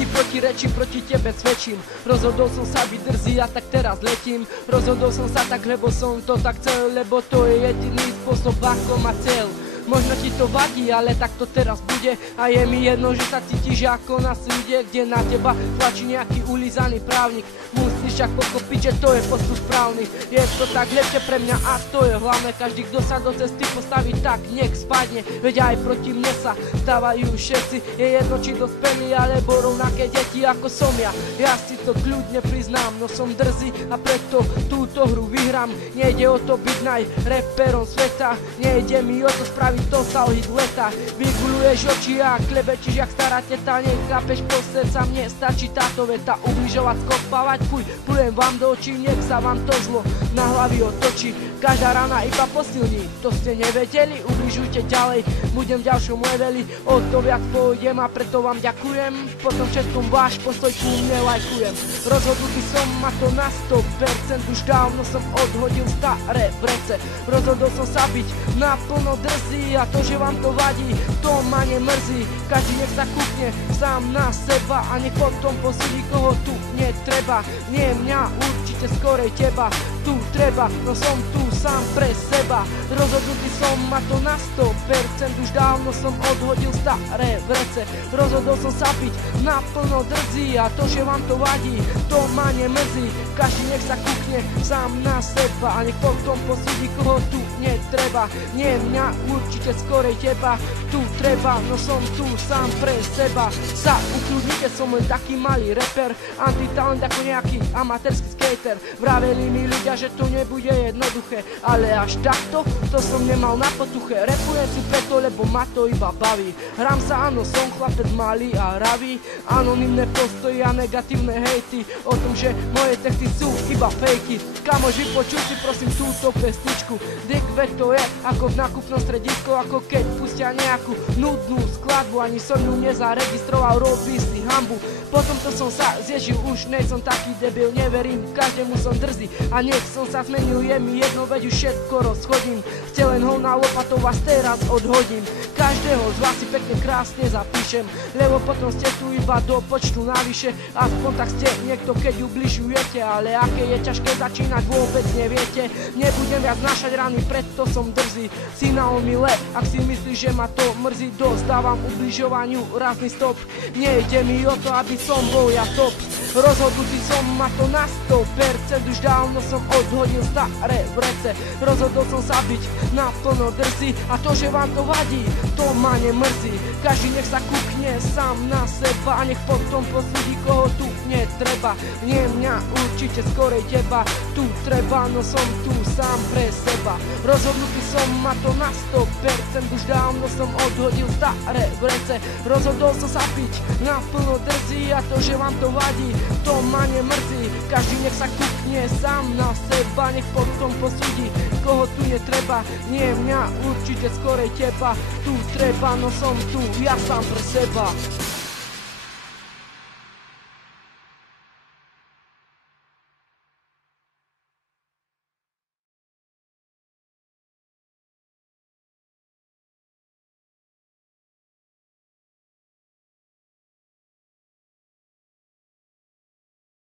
ti protirečí, proti tebe svedčím. Rozhodol som sa byť drzý a tak teraz letím. Rozhodol som sa tak, lebo som to tak chcel, lebo to je jediný spôsob, ako ma cel. Možno ti to vadí, ale tak to teraz bude. A je mi jedno, že sa cítiš ako na súde, kde na teba tlačí nejaký ulizaný právnik. Musíš však pochopiť, že to je postup správny. Je to tak lepšie pre mňa a to je hlavné. Každý, kto sa do cesty postaví, tak nech spadne. Veď aj proti mne sa stávajú všetci. Je jedno, či dospelí, alebo rovnaké deti ako som ja. Ja si to kľudne priznám, no som drzý a preto túto hru vyhrám. Nejde o to byť najreperom sveta, nejde mi o to spraviť total hit leta. Vyguluješ oči a klebečíš jak stará teta. Nechápeš po srdca, mne stačí táto veta. Ubližovať, skopávať, fuj, plujem vám do očí, nech sa vám to zlo na hlavy otočí. Každá rána iba posilní, to ste nevedeli, ubližujte ďalej, budem v ďalšom leveli, o to viac pôjdem a preto vám ďakujem. Potom všetkom váš postoj ku mne lajkujem. Rozhodnutý som a to na 100%, už dávno som odhodil staré vrece. Rozhodol som sa byť naplno drzý a to, že vám to vadí, to ma nemrzí. Každý nech sa kúkne sám na seba a nech potom posúdi, koho tu netreba. Nie mňa, určite skorej teba tu treba, no som tu sám pre seba. Rozhodnutý som a to na 100%, už dávno som odhodil staré vrece. Rozhodol som sa byť naplno drzý a to, že vám to vadí, to ma nemrzí. Každý nech sa kúkne sám na seba a nech potom posúdi, koho tu netreba. Nie mňa, určite skorej teba tu treba, no som tu sám pre seba. Sa ukľudnite, som len taký malý reper, antitalent ako nejaký amatérsky skater. Vraveli mi ľudia, že to nebude jednoduché, ale až takto, to som nemal na potuche. Repujem si preto, lebo ma to iba baví. Hrám sa, áno, som chlapec malý a hravý. Anonymné postoji a negatívne hejty o tom, že moje texty sú iba fejky. Kamož, vypočuj si prosím túto pesničku. Dick, veď to je ako v nákupnom stredisku, ako keď pustia nejakú nudnú skladbu. Ani som ju nezaregistroval, robí si hanbu. Potom to som sa zježil, už nej som taký debil. Neverím, každému som drzý a nech som sa zmenil, je mi jedno, veď už všetko rozchodím. Ste len hovná lopatou vás teraz odhodím. Každého z vás si pekne krásne zapíšem, lebo potom ste tu iba do počtu navyše. Aspoň tak ste niekto, keď ubližujete, ale aké je ťažké začínať, vôbec neviete. Nebudem viac nášať rany, preto som drzý. Si na omyle, ak si myslíš, že ma to mrzí, dostávam ubližovaniu rázny stop. Nejde mi o to, aby som bol ja top. Rozhodnutý som a to na 100%, už dávno som odhodil staré vrece. Rozhodol som sa byť naplno drzý a to, že vám to vadí, to ma nemrzí. Každý nech sa kúkne sám na seba a nech potom posúdi, koho tu netreba. Nie mňa, určite skorej teba tu treba, no som tu sám pre seba. Rozhodnutý som a to na 100%, už dávno som odhodil staré vrece. Rozhodol som sa byť naplno drzý a to, že vám to vadí, to ma nemrzí. Každý nech sa kúkne sám na seba, nech potom posúdi, koho tu netreba. Nie mňa, určite skorej teba tu treba, no som tu ja sám pre seba.